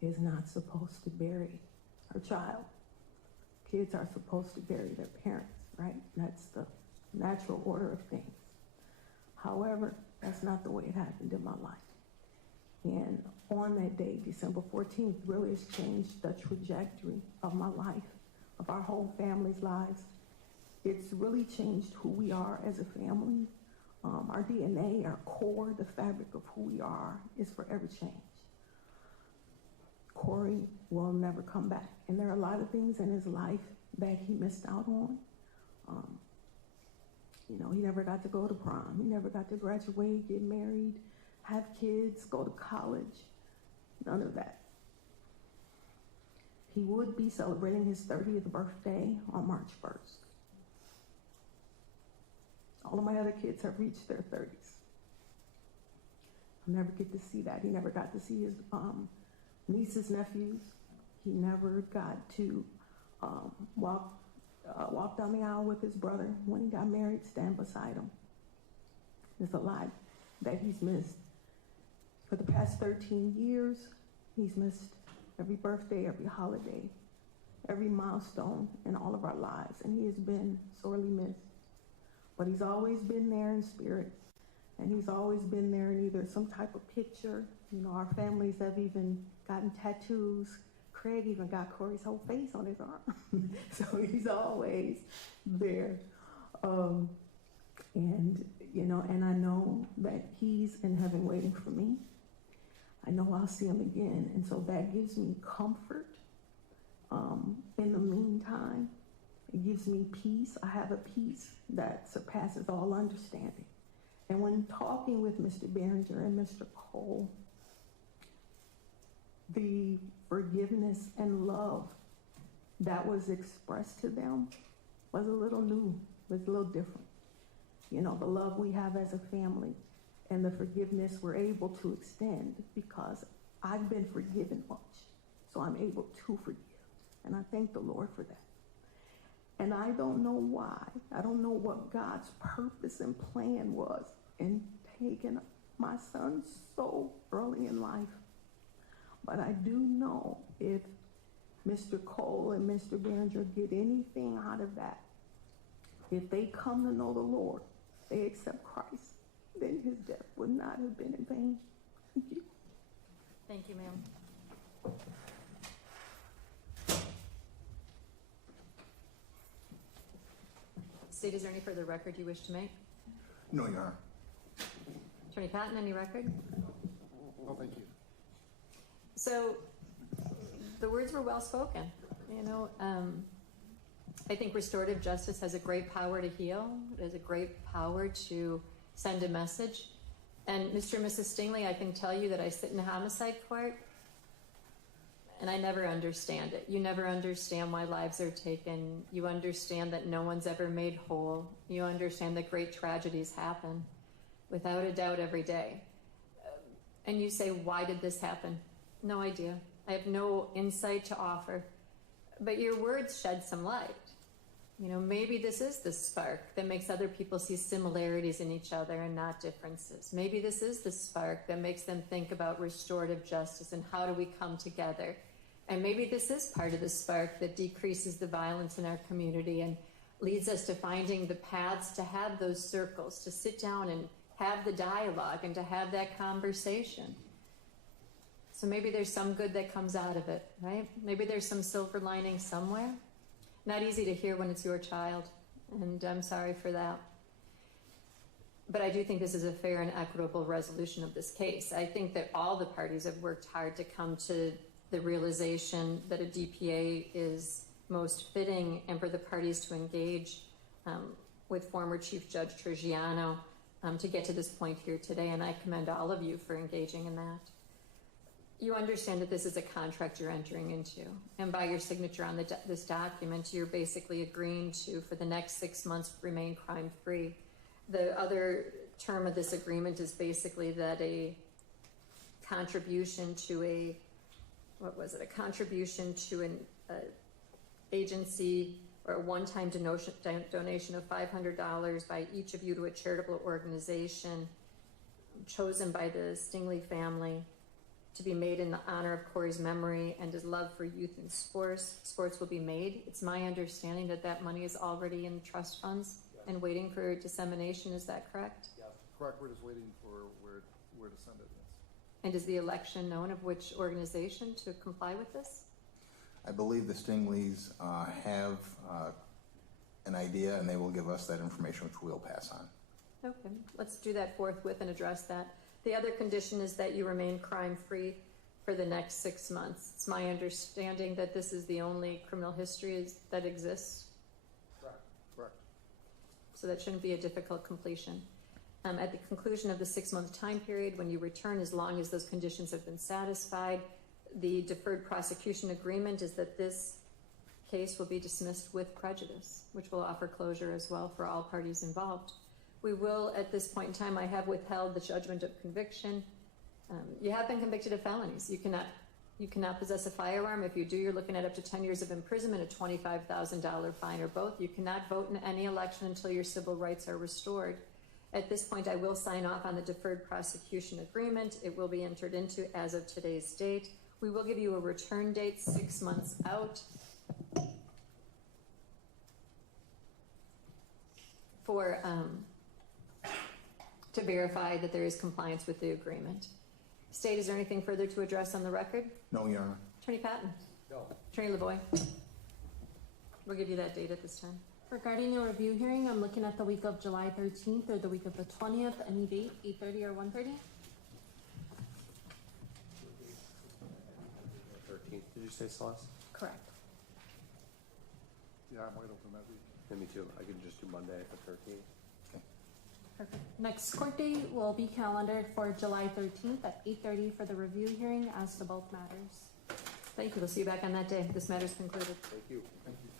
is not supposed to bury her child. Kids are supposed to bury their parents, right? That's the natural order of things. However, that's not the way it happened in my life. And on that day, December 14th, really has changed the trajectory of my life, of our whole family's lives. It's really changed who we are as a family. Our DNA, our core, the fabric of who we are is forever changed. Corey will never come back. And there are a lot of things in his life that he missed out on. You know, he never got to go to prom. He never got to graduate, get married, have kids, go to college. None of that. He would be celebrating his 30th birthday on March 1st. All of my other kids have reached their 30s. I'll never get to see that. He never got to see his nieces, nephews. He never got to walk down the aisle with his brother when he got married, stand beside him. There's a lot that he's missed. For the past 13 years, he's missed every birthday, every holiday, every milestone in all of our lives, and he has been sorely missed. But he's always been there in spirit, and he's always been there in either some type of picture. You know, our families have even gotten tattoos. Craig even got Corey's whole face on his arm. So he's always there. And, you know, and I know that he's in heaven waiting for me. I know I'll see him again. And so that gives me comfort. In the meantime, it gives me peace. I have a peace that surpasses all understanding. And when talking with Mr. Behringer and Mr. Cole, the forgiveness and love that was expressed to them was a little new, was a little different. You know, the love we have as a family and the forgiveness we're able to extend because I've been forgiven much, so I'm able to forgive. And I thank the Lord for that. And I don't know why. I don't know what God's purpose and plan was in taking my son so early in life. But I do know if Mr. Cole and Mr. Behringer get anything out of that, if they come to know the Lord, they accept Christ, then his death would not have been in vain. Thank you. Thank you, ma'am. State, is there any further record you wish to make? No, Your Honor. Attorney Patton, any record? No, thank you. So the words were well spoken. You know, I think restorative justice has a great power to heal. It has a great power to send a message. And Mr. and Mrs. Stingley, I can tell you that I sit in a homicide court and I never understand it. You never understand why lives are taken. You understand that no one's ever made whole. You understand that great tragedies happen without a doubt every day. And you say, why did this happen? No idea. I have no insight to offer. But your words shed some light. You know, maybe this is the spark that makes other people see similarities in each other and not differences. Maybe this is the spark that makes them think about restorative justice and how do we come together. And maybe this is part of the spark that decreases the violence in our community and leads us to finding the paths to have those circles, to sit down and have the dialogue and to have that conversation. So maybe there's some good that comes out of it, right? Maybe there's some silver lining somewhere. Not easy to hear when it's your child, and I'm sorry for that. But I do think this is a fair and equitable resolution of this case. I think that all the parties have worked hard to come to the realization that a DPA is most fitting and for the parties to engage with former Chief Judge Trujillo to get to this point here today, and I commend all of you for engaging in that. You understand that this is a contract you're entering into, and by your signature on this document, you're basically agreeing to, for the next 6 months, remain crime-free. The other term of this agreement is basically that a contribution to a, what was it, a contribution to an agency or a one-time donation of $500 by each of you to a charitable organization chosen by the Stingley family to be made in the honor of Corey's memory and his love for youth and sports will be made. It's my understanding that that money is already in trust funds and waiting for dissemination. Is that correct? Correct, we're just waiting for where to send it. And is the election known of which organization to comply with this? I believe the Stingleys have an idea, and they will give us that information, which we'll pass on. Okay, let's do that forthwith and address that. The other condition is that you remain crime-free for the next 6 months. It's my understanding that this is the only criminal history that exists. Correct. So that shouldn't be a difficult completion. At the conclusion of the 6-month time period, when you return, as long as those conditions have been satisfied, the deferred prosecution agreement is that this case will be dismissed with prejudice, which will offer closure as well for all parties involved. We will, at this point in time, I have withheld the judgment of conviction. You have been convicted of felonies. You cannot possess a firearm. If you do, you're looking at up to 10 years of imprisonment, a $25,000 fine, or both. You cannot vote in any election until your civil rights are restored. At this point, I will sign off on the deferred prosecution agreement. It will be entered into as of today's date. We will give you a return date 6 months out for to verify that there is compliance with the agreement. State, is there anything further to address on the record? No, Your Honor. Attorney Patton? No. Attorney LaVoy? We'll give you that date at this time. Regarding the review hearing, I'm looking at the week of July 13th or the week of the 20th, any date, 8:30 or 1:30? 13th, did you say, Celeste? Correct. Yeah, I'm wide open that week. Yeah, me too. I can just do Monday at the 13th. Perfect. Next court date will be calendared for July 13th at 8:30 for the review hearing as to both matters. Thank you. We'll see you back on that day. This matter is concluded. Thank you. Thank you.